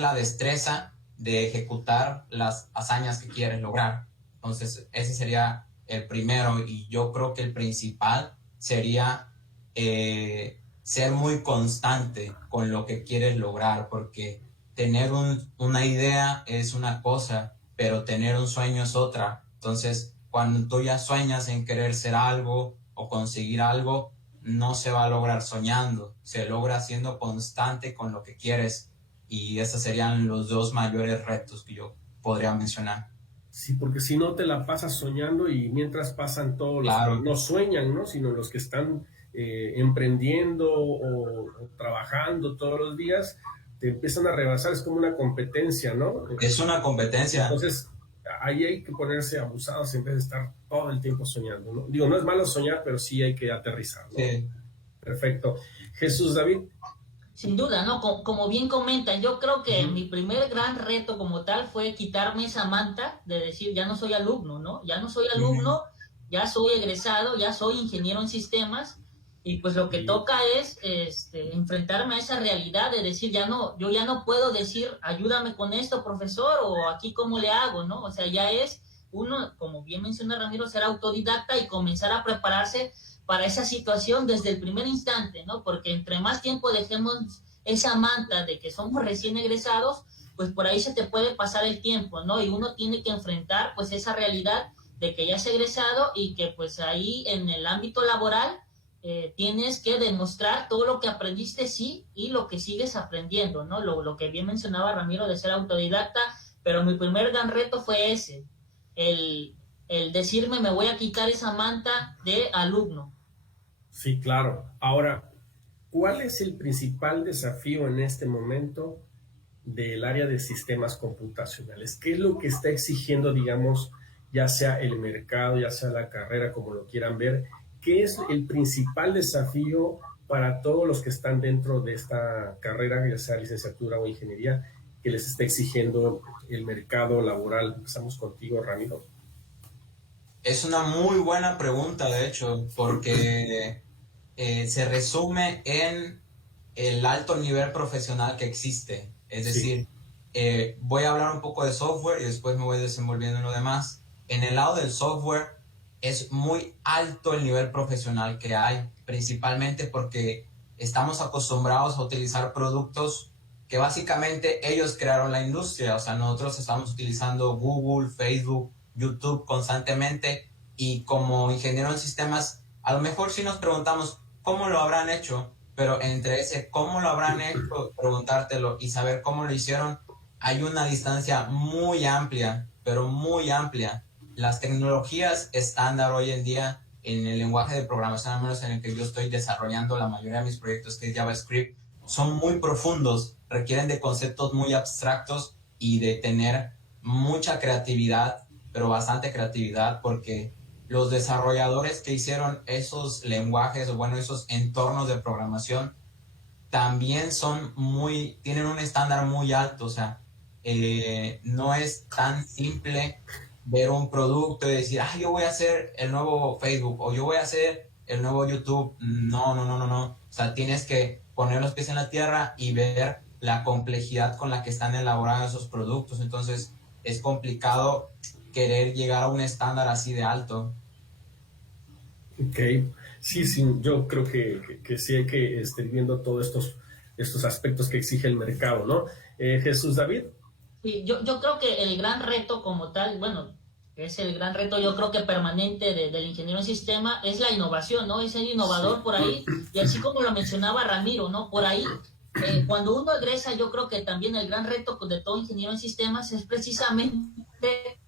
la destreza de ejecutar las hazañas que quieres lograr. Entonces, ese sería el primero y yo creo que el principal sería ser muy constante con lo que quieres lograr, porque tener una idea es una cosa, pero tener un sueño es otra. Entonces, cuando tú ya sueñas en querer ser algo o conseguir algo, no se va a lograr soñando, se logra siendo constante con lo que quieres y esos serían los dos mayores retos que yo podría mencionar. Sí, porque si no te la pasas soñando y mientras pasan todos los que no sueñan, ¿no? Sino los que están emprendiendo o trabajando todos los días, te empiezan a rebasar, es como una competencia, ¿no? Es una competencia. Entonces, ahí hay que ponerse abusados en vez de estar todo el tiempo soñando, ¿no? Digo, no es malo soñar, pero sí hay que aterrizar, ¿no? Sí. Perfecto. Jesús David. Sin duda, ¿no? Como bien comentan, yo creo que mi primer gran reto como tal fue quitarme esa manta de decir, ya no soy alumno, ¿no? Ya no soy alumno, ya soy egresado, ya soy ingeniero en sistemas, y pues lo que toca es enfrentarme a esa realidad de decir, yo ya no puedo decir, ayúdame con esto, profesor, o aquí cómo le hago, ¿no? O sea, ya es uno, como bien menciona Ramiro, ser autodidacta y comenzar a prepararse para esa situación desde el primer instante, ¿no? Porque entre más tiempo dejemos esa manta de que somos recién egresados, pues por ahí se te puede pasar el tiempo, ¿no? Y uno tiene que enfrentar pues esa realidad de que ya es egresado y que pues ahí en el ámbito laboral tienes que demostrar todo lo que aprendiste, sí, y lo que sigues aprendiendo, ¿no? Lo que bien mencionaba Ramiro de ser autodidacta, pero mi primer gran reto fue ese, el decirme me voy a quitar esa manta de alumno. Sí, claro. Ahora, ¿cuál es el principal desafío en este momento del área de sistemas computacionales? ¿Qué es lo que está exigiendo, digamos, ya sea el mercado, ya sea la carrera, como lo quieran ver? ¿Qué es el principal desafío para todos los que están dentro de esta carrera, ya sea licenciatura o ingeniería, que les está exigiendo el mercado laboral? Empezamos contigo, Ramiro. Es una muy buena pregunta, de hecho, porque se resume en el alto nivel profesional que existe. Es decir, voy a hablar un poco de software y después me voy desenvolviendo en lo demás. En el lado del software es muy alto el nivel profesional que hay, principalmente porque estamos acostumbrados a utilizar productos que básicamente ellos crearon la industria. O sea, nosotros estamos utilizando Google, Facebook, YouTube constantemente y como ingeniero en sistemas, a lo mejor sí nos preguntamos cómo lo habrán hecho, pero entre ese cómo lo habrán hecho, preguntártelo y saber cómo lo hicieron, hay una distancia muy amplia, pero muy amplia. Las tecnologías estándar hoy en día en el lenguaje de programación, al menos en el que yo estoy desarrollando la mayoría de mis proyectos, que es JavaScript, son muy profundos, requieren de conceptos muy abstractos y de tener mucha creatividad, pero bastante creatividad, porque los desarrolladores que hicieron esos lenguajes o bueno, esos entornos de programación también tienen un estándar muy alto, o sea, no es tan simple ver un producto y decir, yo voy a hacer el nuevo Facebook o yo voy a hacer el nuevo YouTube. No. O sea, tienes que poner los pies en la tierra y ver la complejidad con la que están elaborados esos productos. Entonces, es complicado querer llegar a un estándar así de alto. Ok, sí, yo creo que sí hay que estar viendo todos estos aspectos que exige el mercado, ¿no? Jesús David. Sí, yo creo que el gran reto como tal, bueno, es el gran reto yo creo que permanente del ingeniero en sistema, es la innovación, ¿no? Es ser innovador por ahí, y así como lo mencionaba Ramiro, ¿no? Por ahí, cuando uno egresa, yo creo que también el gran reto de todo ingeniero en sistemas es precisamente,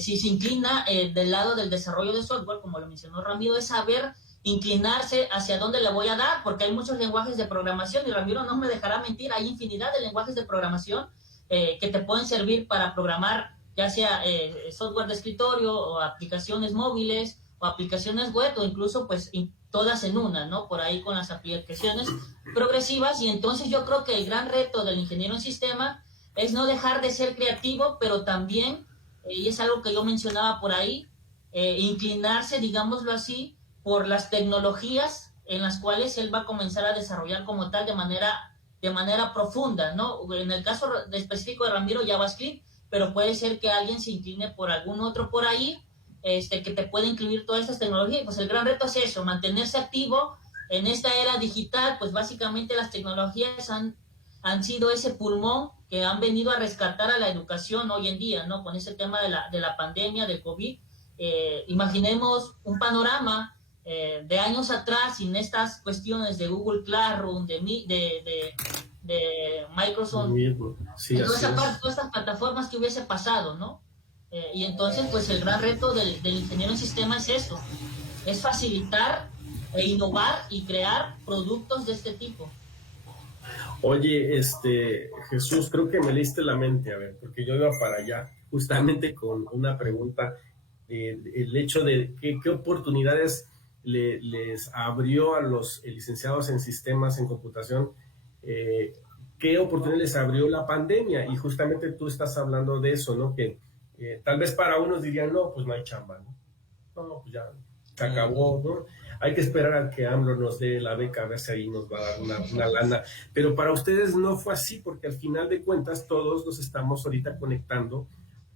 si se inclina del lado del desarrollo de software, como lo mencionó Ramiro, es saber inclinarse hacia dónde le voy a dar, porque hay muchos lenguajes de programación, y Ramiro no me dejará mentir, hay infinidad de lenguajes de programación que te pueden servir para programar, ya sea software de escritorio o aplicaciones móviles o aplicaciones web, o incluso pues todas en una, ¿no? Por ahí con las aplicaciones progresivas. Y entonces yo creo que el gran reto del ingeniero en sistema es no dejar de ser creativo, pero también, y es algo que yo mencionaba por ahí, inclinarse, digámoslo así, por las tecnologías en las cuales él va a comenzar a desarrollar como tal de manera profunda, ¿no? En el caso específico de Ramiro, JavaScript, pero puede ser que alguien se incline por algún otro por ahí, que te pueda incluir todas estas tecnologías. Pues el gran reto es eso, mantenerse activo en esta era digital. Pues básicamente las tecnologías han sido ese pulmón que han venido a rescatar a la educación hoy en día, ¿no? Con ese tema de la pandemia, del COVID. Imaginemos un panorama de años atrás sin estas cuestiones de Google Classroom, de Microsoft, sí, todas estas plataformas que hubiese pasado, ¿no? Y entonces, pues el gran reto del ingeniero en sistema es eso, es facilitar e innovar y crear productos de este tipo. Oye, Jesús, creo que me leíste la mente, a ver, porque yo iba para allá, justamente con una pregunta, el hecho de qué oportunidades les abrió a los licenciados en sistemas, en computación, qué oportunidades les abrió la pandemia. Y justamente tú estás hablando de eso, ¿no? Que tal vez para unos dirían, no, pues no hay chamba, ¿no? No, pues ya se acabó, ¿no? Hay que esperar a que AMLO nos dé la beca, a ver si ahí nos va a dar una lana. Pero para ustedes no fue así, porque al final de cuentas todos nos estamos ahorita conectando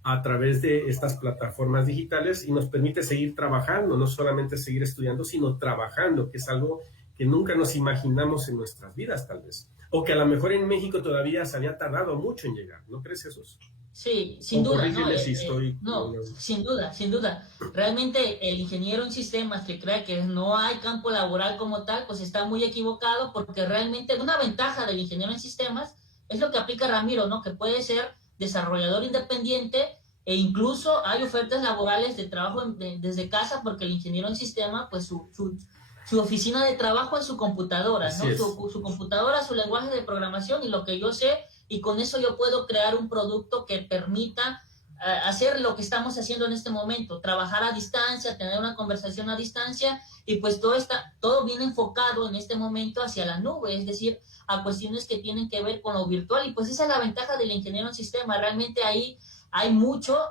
a través de estas plataformas digitales y nos permite seguir trabajando, no solamente seguir estudiando, sino trabajando, que es algo que nunca nos imaginamos en nuestras vidas, tal vez. O que a lo mejor en México todavía se había tardado mucho en llegar, ¿no crees, Jesús? Sí, sin duda, ¿no? Sin duda. Realmente el ingeniero en sistemas que cree que no hay campo laboral como tal, pues está muy equivocado, porque realmente una ventaja del ingeniero en sistemas es lo que aplica Ramiro, ¿no? Que puede ser desarrollador independiente, e incluso hay ofertas laborales de trabajo desde casa, porque el ingeniero en sistema, pues su oficina de trabajo es su computadora, ¿no? Su computadora, su lenguaje de programación y lo que yo sé, y con eso yo puedo crear un producto que permita hacer lo que estamos haciendo en este momento, trabajar a distancia, tener una conversación a distancia, y pues todo viene enfocado en este momento hacia la nube, es decir, a cuestiones que tienen que ver con lo virtual. Y pues esa es la ventaja del ingeniero en sistema. Realmente ahí hay mucho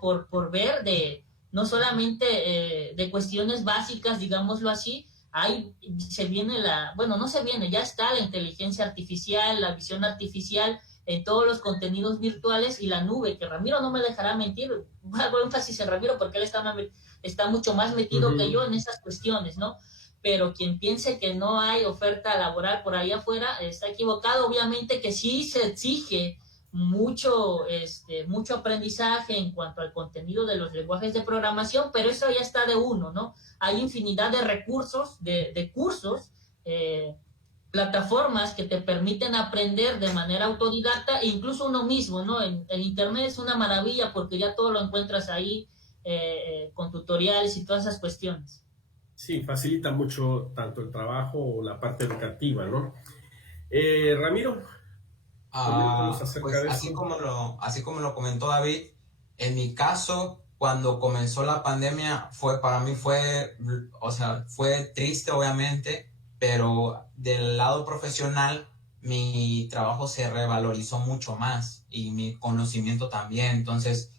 por ver, no solamente de cuestiones básicas, digámoslo así. Ya está la inteligencia artificial, la visión artificial en todos los contenidos virtuales, y la nube, que Ramiro no me dejará mentir, hago énfasis en Ramiro porque él está mucho más metido que yo en esas cuestiones, ¿no? Pero quien piense que no hay oferta laboral por ahí afuera está equivocado. Obviamente que sí se exige mucho aprendizaje en cuanto al contenido de los lenguajes de programación, pero eso ya está de uno, ¿no? Hay infinidad de recursos, de cursos, plataformas que te permiten aprender de manera autodidacta, e incluso uno mismo, ¿no? El internet es una maravilla porque ya todo lo encuentras ahí, con tutoriales y todas esas cuestiones. Sí, facilita mucho tanto el trabajo o la parte educativa, ¿no? Ramiro, pues así como lo comentó David, en mi caso, cuando comenzó la pandemia, fue triste, obviamente, pero del lado profesional mi trabajo se revalorizó mucho más y mi conocimiento también. Entonces,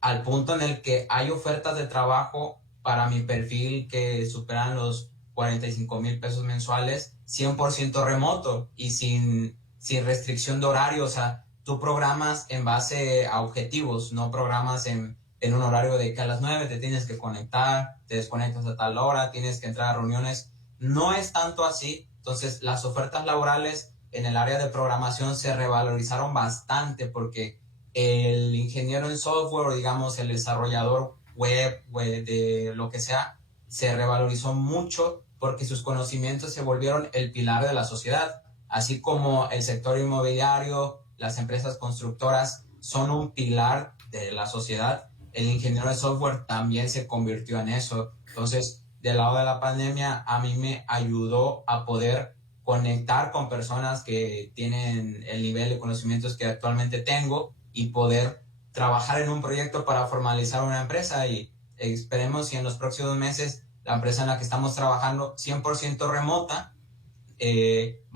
al punto en el que hay ofertas de trabajo para mi perfil que superan los 45,000 pesos mensuales, 100% remoto y sin restricción de horario. O sea, tú programas en base a objetivos, no programas en un horario de que a las 9 te tienes que conectar, te desconectas a tal hora, tienes que entrar a reuniones. No es tanto así. Entonces, las ofertas laborales en el área de programación se revalorizaron bastante porque el ingeniero en software, o digamos el desarrollador web, de lo que sea, se revalorizó mucho porque sus conocimientos se volvieron el pilar de la sociedad. Así como el sector inmobiliario, las empresas constructoras son un pilar de la sociedad, el ingeniero de software también se convirtió en eso. Entonces, del lado de la pandemia, a mí me ayudó a poder conectar con personas que tienen el nivel de conocimientos que actualmente tengo y poder trabajar en un proyecto para formalizar una empresa. Y esperemos si en los próximos meses la empresa en la que estamos trabajando 100% remota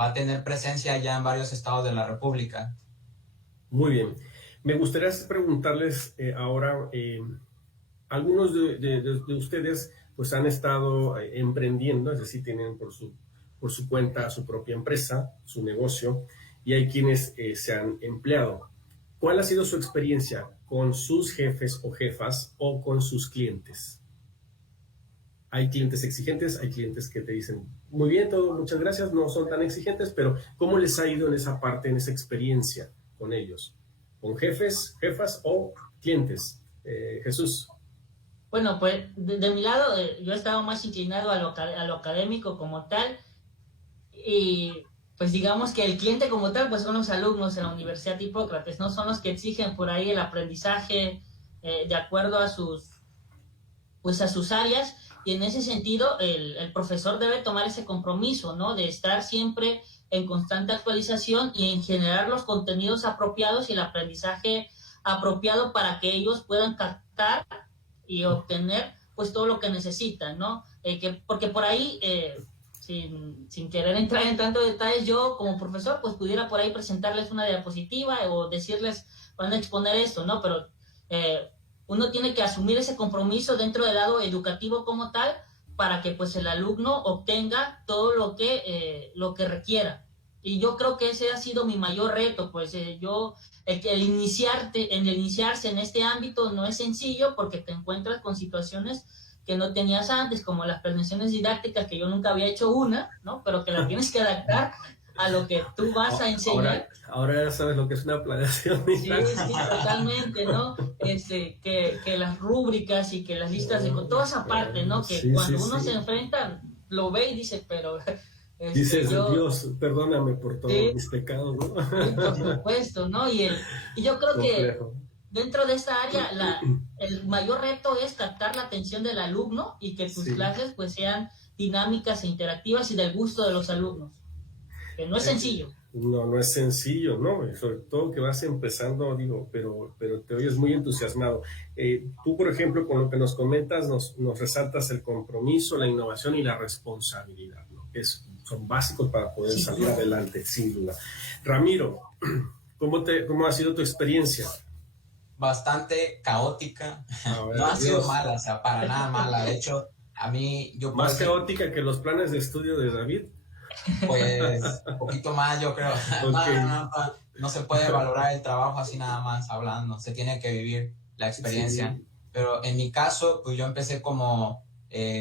va a tener presencia ya en varios estados de la República. Muy bien. Me gustaría preguntarles ahora, algunos de ustedes pues han estado emprendiendo, es decir, tienen por su cuenta su propia empresa, su negocio, y hay quienes se han empleado. ¿Cuál ha sido su experiencia con sus jefes o jefas o con sus clientes? Hay clientes exigentes, hay clientes que te dicen, muy bien, todo, muchas gracias, no son tan exigentes, pero ¿cómo les ha ido en esa parte, en esa experiencia con ellos? ¿Con jefes, jefas o clientes? Jesús. Bueno, pues de mi lado, yo he estado más inclinado a lo académico como tal, y pues digamos que el cliente como tal pues son los alumnos en la Universidad Hipócrates, ¿no? Son los que exigen por ahí el aprendizaje de acuerdo a sus áreas, y en ese sentido el profesor debe tomar ese compromiso, ¿no? De estar siempre en constante actualización y en generar los contenidos apropiados y el aprendizaje apropiado para que ellos puedan captar y obtener pues todo lo que necesitan, ¿no? Porque por ahí, sin querer entrar en tantos detalles, yo como profesor pues pudiera por ahí presentarles una diapositiva o decirles, van a exponer esto, ¿no? Pero uno tiene que asumir ese compromiso dentro del lado educativo como tal para que pues el alumno obtenga todo lo que requiera. Y yo creo que ese ha sido mi mayor reto, pues el iniciarse en este ámbito no es sencillo porque te encuentras con situaciones que no tenías antes, como las planeaciones didácticas, que yo nunca había hecho una, ¿no? Pero que la tienes que adaptar a lo que tú vas a enseñar. Ahora ya sabes lo que es una planeación. Sí, totalmente, ¿no? Que las rúbricas y que las listas de toda esa parte, ¿no? Que sí, cuando sí, uno sí. se enfrenta, lo ve y dice, pero... Dices, Dios, perdóname por todos mis pecados, ¿no? Sí, por supuesto, ¿no? Y yo creo complejo. Que dentro de esta área, el mayor reto es captar la atención del alumno y que tus clases pues sean dinámicas e interactivas y del gusto de los alumnos. Que no es sencillo. No es sencillo, ¿no? Sobre todo que vas empezando, digo, pero te oyes muy entusiasmado. Tú, por ejemplo, con lo que nos comentas, nos resaltas el compromiso, la innovación y la responsabilidad, ¿no? Son básicos para poder salir adelante, sin duda. Ramiro, ¿cómo ha sido tu experiencia? Bastante caótica. No ha sido mala, o sea, para nada mala. De hecho, a mí... ¿Más caótica que los planes de estudio de David? Pues un poquito más, yo creo. Okay. No se puede valorar el trabajo así nada más hablando, se tiene que vivir la experiencia. Sí. Pero en mi caso, pues yo empecé como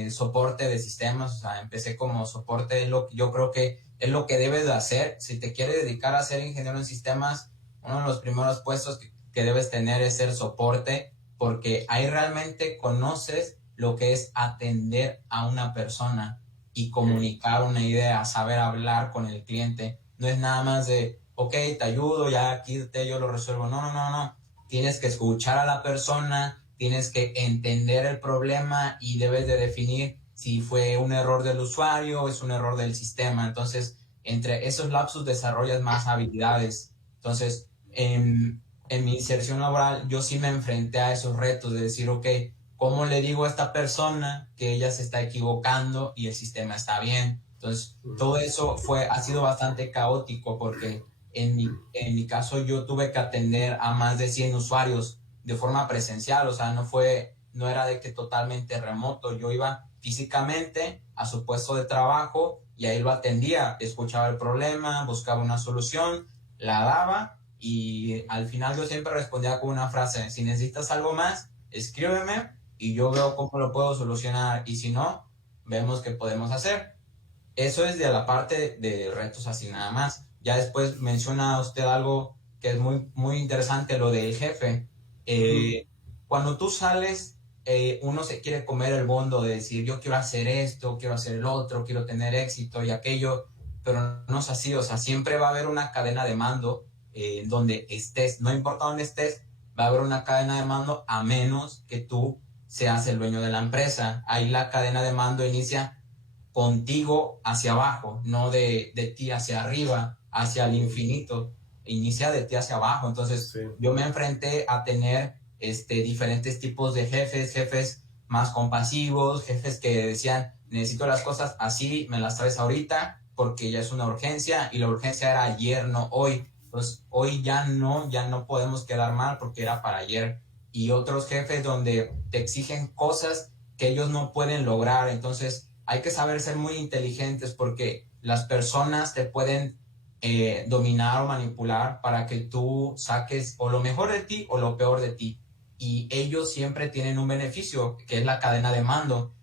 soporte de sistemas, o sea, empecé como soporte, yo creo que es lo que debes de hacer. Si te quieres dedicar a ser ingeniero en sistemas, uno de los primeros puestos que debes tener es ser soporte, porque ahí realmente conoces lo que es atender a una persona y comunicar una idea, saber hablar con el cliente. No es nada más de, ok, te ayudo, ya quítate, yo lo resuelvo. No. Tienes que escuchar a la persona, tienes que entender el problema y debes de definir si fue un error del usuario o es un error del sistema. Entonces, entre esos lapsos desarrollas más habilidades. Entonces, en mi inserción laboral, yo sí me enfrenté a esos retos de decir, ok, ¿cómo le digo a esta persona que ella se está equivocando y el sistema está bien? Entonces, todo eso ha sido bastante caótico porque en mi caso yo tuve que atender a más de 100 usuarios de forma presencial, o sea, no era de que totalmente remoto, yo iba físicamente a su puesto de trabajo y ahí lo atendía, escuchaba el problema, buscaba una solución, la daba y al final yo siempre respondía con una frase: si necesitas algo más, escríbeme y yo veo cómo lo puedo solucionar, y si no, vemos qué podemos hacer. Eso es de la parte de retos así nada más. Ya después menciona usted algo que es muy, muy interesante, lo del jefe. Cuando tú sales, uno se quiere comer el bondo de decir, yo quiero hacer esto, quiero hacer el otro, quiero tener éxito y aquello, pero no es así. O sea, siempre va a haber una cadena de mando donde estés, no importa dónde estés, va a haber una cadena de mando, a menos que tú seas el dueño de la empresa. Ahí la cadena de mando inicia contigo hacia abajo, no de ti hacia arriba, hacia el infinito, inicia de ti hacia abajo. Entonces, sí, yo me enfrenté a tener diferentes tipos de jefes más compasivos, jefes que decían, necesito las cosas así, me las traes ahorita, porque ya es una urgencia, y la urgencia era ayer, no hoy. Pues hoy ya no podemos quedar mal porque era para ayer. Y otros jefes donde te exigen cosas que ellos no pueden lograr. Entonces, hay que saber ser muy inteligentes porque las personas te pueden dominar o manipular para que tú saques o lo mejor de ti o lo peor de ti. Y ellos siempre tienen un beneficio, que es la cadena de mando.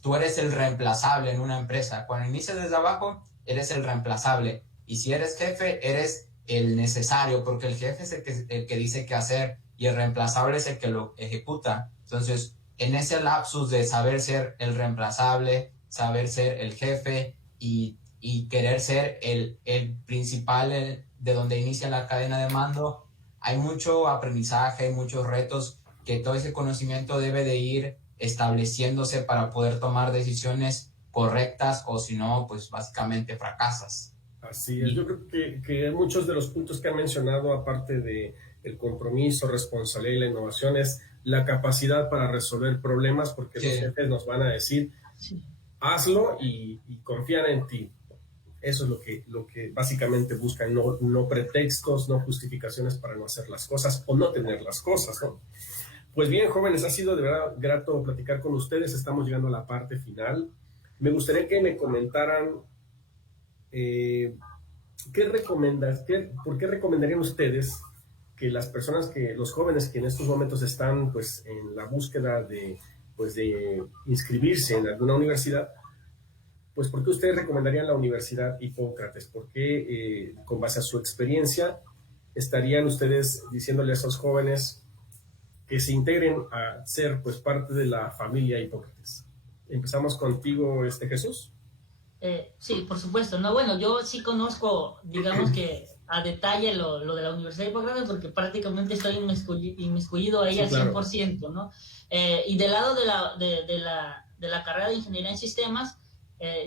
Tú eres el reemplazable en una empresa. Cuando inicias desde abajo, eres el reemplazable. Y si eres jefe, eres el necesario, porque el jefe es el que dice qué hacer y el reemplazable es el que lo ejecuta. Entonces, en ese lapsus de saber ser el reemplazable, saber ser el jefe y querer ser el principal de donde inicia la cadena de mando, hay mucho aprendizaje, hay muchos retos que todo ese conocimiento debe de ir estableciéndose para poder tomar decisiones correctas, o si no, pues básicamente fracasas. Así es, yo creo que muchos de los puntos que han mencionado, aparte de el compromiso, responsabilidad y la innovación, es la capacidad para resolver problemas, porque sí, los jefes nos van a decir, sí, hazlo y confían en ti. Eso es lo que básicamente buscan, no pretextos, no justificaciones para no hacer las cosas o no tener las cosas, ¿no? Pues bien, jóvenes, ha sido de verdad grato platicar con ustedes. Estamos llegando a la parte final. Me gustaría que me comentaran ¿por qué recomendarían ustedes que las personas, los jóvenes que en estos momentos están pues en la búsqueda de inscribirse en alguna universidad, pues por qué ustedes recomendarían la Universidad Hipócrates? ¿Por qué, con base a su experiencia, estarían ustedes diciéndole a esos jóvenes que se integren a ser pues parte de la familia Hipócrates? Empezamos contigo, Jesús. Sí, por supuesto. No, bueno, yo sí conozco, digamos que a detalle lo de la Universidad de Hipócrates, porque prácticamente estoy inmiscuido ahí, sí, al 100%, claro, ¿no? Y del lado de la carrera de Ingeniería en Sistemas,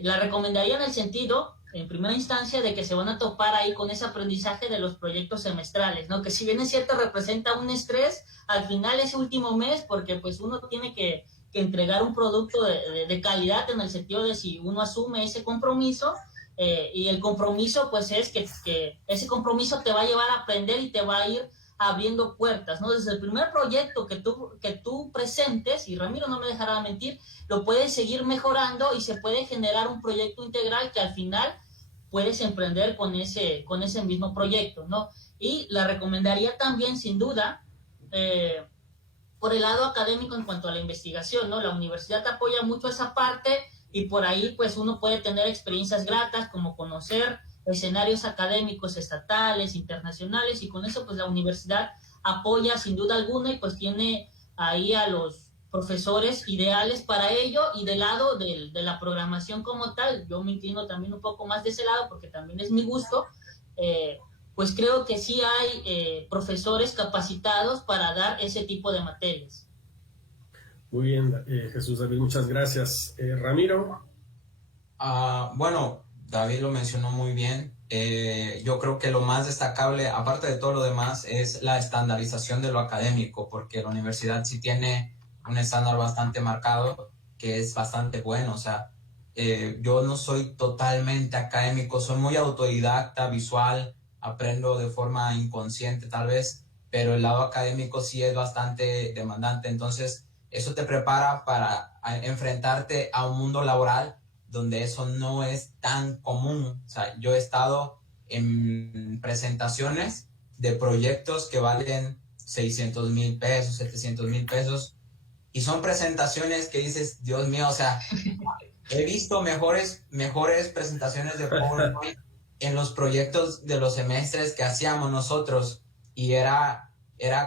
la recomendaría en el sentido, en primera instancia, de que se van a topar ahí con ese aprendizaje de los proyectos semestrales, ¿no? Que si bien es cierto representa un estrés, al final ese último mes, porque pues uno tiene que entregar un producto de calidad, en el sentido de si uno asume ese compromiso, y el compromiso pues es que ese compromiso te va a llevar a aprender y te va a ir abriendo puertas, ¿no? Desde el primer proyecto que tú presentes, y Ramiro no me dejará mentir, lo puedes seguir mejorando y se puede generar un proyecto integral que al final puedes emprender con ese mismo proyecto, ¿no? Y la recomendaría también, sin duda, por el lado académico en cuanto a la investigación, ¿no? La universidad apoya mucho esa parte y por ahí pues uno puede tener experiencias gratas como conocer escenarios académicos estatales, internacionales, y con eso pues la universidad apoya sin duda alguna y pues tiene ahí a los profesores ideales para ello. Y del lado de la programación como tal, yo me inclino también un poco más de ese lado porque también es mi gusto, pues creo que sí hay profesores capacitados para dar ese tipo de materias. Muy bien, Jesús David, muchas gracias. Ramiro. Bueno, David lo mencionó muy bien. Yo creo que lo más destacable, aparte de todo lo demás, es la estandarización de lo académico, porque la universidad sí tiene un estándar bastante marcado, que es bastante bueno. O sea, yo no soy totalmente académico, soy muy autodidacta, visual, aprendo de forma inconsciente tal vez, pero el lado académico sí es bastante demandante. Entonces, eso te prepara para enfrentarte a un mundo laboral donde eso no es tan común. O sea, yo he estado en presentaciones de proyectos que valen 600,000 pesos, 700,000 pesos, y son presentaciones que dices, Dios mío, o sea, he visto mejores presentaciones de PowerPoint en los proyectos de los semestres que hacíamos nosotros, y era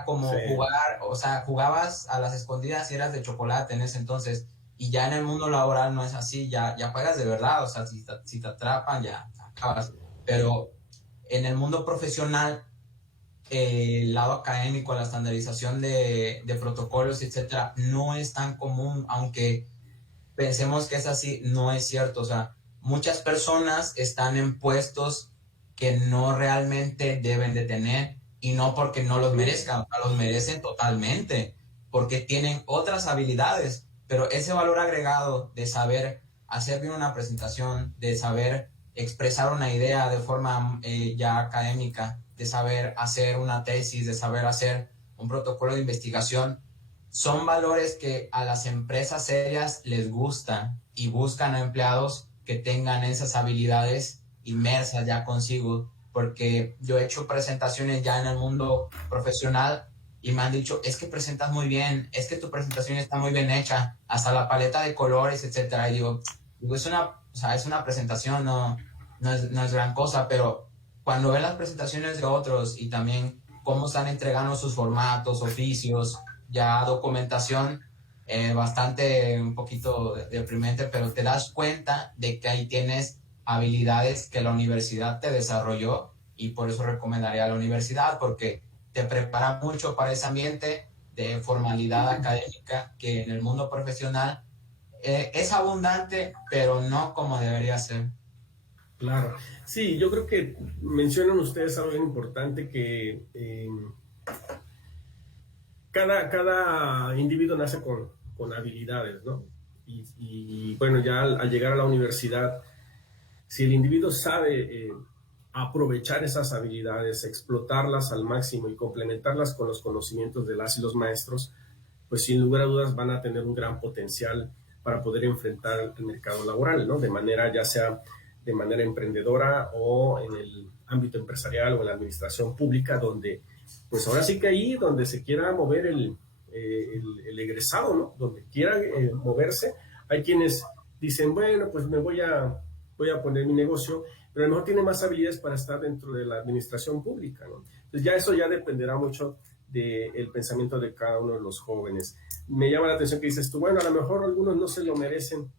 como jugar, o sea, jugabas a las escondidas y eras de chocolate en ese entonces, y ya en el mundo laboral no es así, ya juegas de verdad, o sea, si te atrapan ya acabas, pero en el mundo profesional, el lado académico, la estandarización de protocolos, etcétera, no es tan común, aunque pensemos que es así, no es cierto. O sea, muchas personas están en puestos que no realmente deben de tener, y no porque no los merezcan, los merecen totalmente, porque tienen otras habilidades, pero ese valor agregado de saber hacer bien una presentación, de saber expresar una idea de forma ya académica, de saber hacer una tesis, de saber hacer un protocolo de investigación, son valores que a las empresas serias les gustan y buscan a empleados que tengan esas habilidades inmersas ya consigo, porque yo he hecho presentaciones ya en el mundo profesional y me han dicho, es que presentas muy bien, es que tu presentación está muy bien hecha, hasta la paleta de colores, etcétera. Y digo es una presentación, no es gran cosa, pero cuando ven las presentaciones de otros y también cómo están entregando sus formatos, oficios, ya documentación, bastante un poquito deprimente, pero te das cuenta de que ahí tienes habilidades que la universidad te desarrolló, y por eso recomendaría a la universidad, porque te prepara mucho para ese ambiente de formalidad académica que en el mundo profesional es abundante, pero no como debería ser. Claro. Sí, yo creo que mencionan ustedes algo bien importante, que cada individuo nace con habilidades, ¿no? Y bueno, ya al llegar a la universidad, si el individuo sabe aprovechar esas habilidades, explotarlas al máximo y complementarlas con los conocimientos de las y los maestros, pues sin lugar a dudas van a tener un gran potencial para poder enfrentar el mercado laboral, ¿no? De manera, ya sea de manera emprendedora o en el ámbito empresarial o en la administración pública, donde, pues ahora sí que ahí donde se quiera mover el egresado, ¿no? Donde quiera moverse, hay quienes dicen, bueno, pues voy a poner mi negocio, pero a lo mejor tiene más habilidades para estar dentro de la administración pública, ¿no? Entonces ya eso ya dependerá mucho del pensamiento de cada uno de los jóvenes. Me llama la atención que dices tú, bueno, a lo mejor algunos no se lo merecen.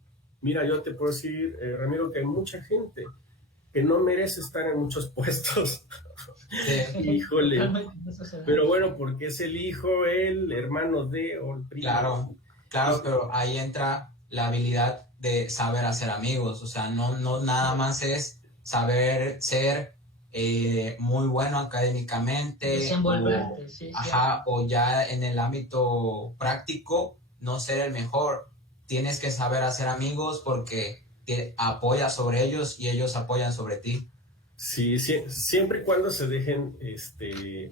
Mira, yo te puedo decir, Ramiro, que hay mucha gente que no merece estar en muchos puestos. Sí. Híjole. Pero bueno, porque es el hijo, el hermano de, o el primo. Claro, pero ahí entra la habilidad de saber hacer amigos. O sea, no nada más es saber ser muy bueno académicamente, desenvolverte, sí, o ya en el ámbito práctico no ser el mejor. Tienes que saber hacer amigos porque te apoyas sobre ellos y ellos apoyan sobre ti. Sí, siempre y cuando se dejen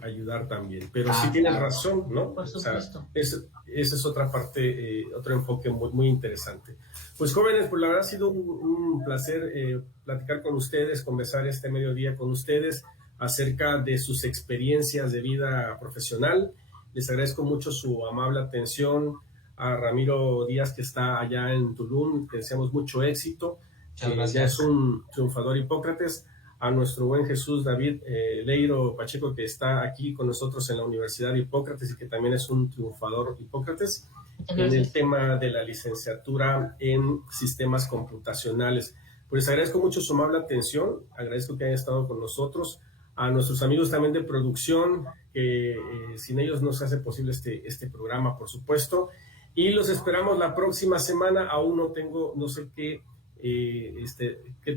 ayudar también, pero sí tienes razón, ¿no? Por supuesto. O sea, esa es otra parte, otro enfoque muy, muy interesante. Pues jóvenes, pues la verdad ha sido un placer platicar con ustedes, conversar este mediodía con ustedes acerca de sus experiencias de vida profesional. Les agradezco mucho su amable atención. A Ramiro Díaz, que está allá en Tulum, te deseamos mucho éxito. Ya es un triunfador Hipócrates. A nuestro buen Jesús David Leiro Pacheco, que está aquí con nosotros en la Universidad Hipócrates y que también es un triunfador Hipócrates en el tema de la licenciatura en sistemas computacionales. Pues agradezco mucho su amable atención, agradezco que hayan estado con nosotros. A nuestros amigos también de producción, que sin ellos no se hace posible este programa, por supuesto. Y los esperamos la próxima semana. Aún no sé qué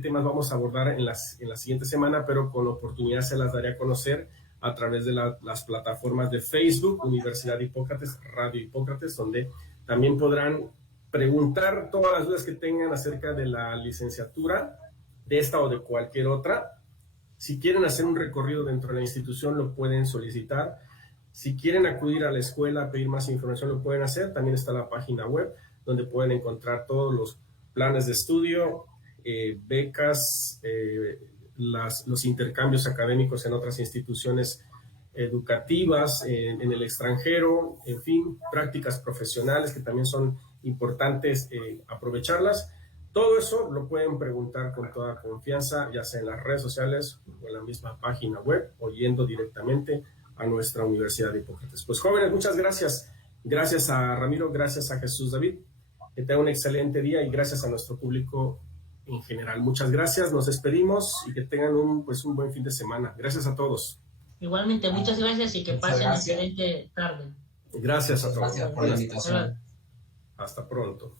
temas vamos a abordar en la siguiente semana, pero con oportunidad se las daré a conocer a través de las plataformas de Facebook, Universidad Hipócrates, Radio Hipócrates, donde también podrán preguntar todas las dudas que tengan acerca de la licenciatura, de esta o de cualquier otra. Si quieren hacer un recorrido dentro de la institución, lo pueden solicitar. Si quieren acudir a la escuela a pedir más información, lo pueden hacer. También está la página web, donde pueden encontrar todos los planes de estudio, becas, los intercambios académicos en otras instituciones educativas, en el extranjero, en fin, prácticas profesionales que también son importantes aprovecharlas. Todo eso lo pueden preguntar con toda confianza, ya sea en las redes sociales o en la misma página web, o yendo directamente a nuestra Universidad de Hipócrates. Pues jóvenes, muchas gracias. Gracias a Ramiro, gracias a Jesús David. Que tengan un excelente día y gracias a nuestro público en general. Muchas gracias, nos despedimos y que tengan un buen fin de semana. Gracias a todos. Igualmente, muchas gracias y que pasen excelente tarde. Gracias a todos. Gracias por la invitación. Hasta pronto.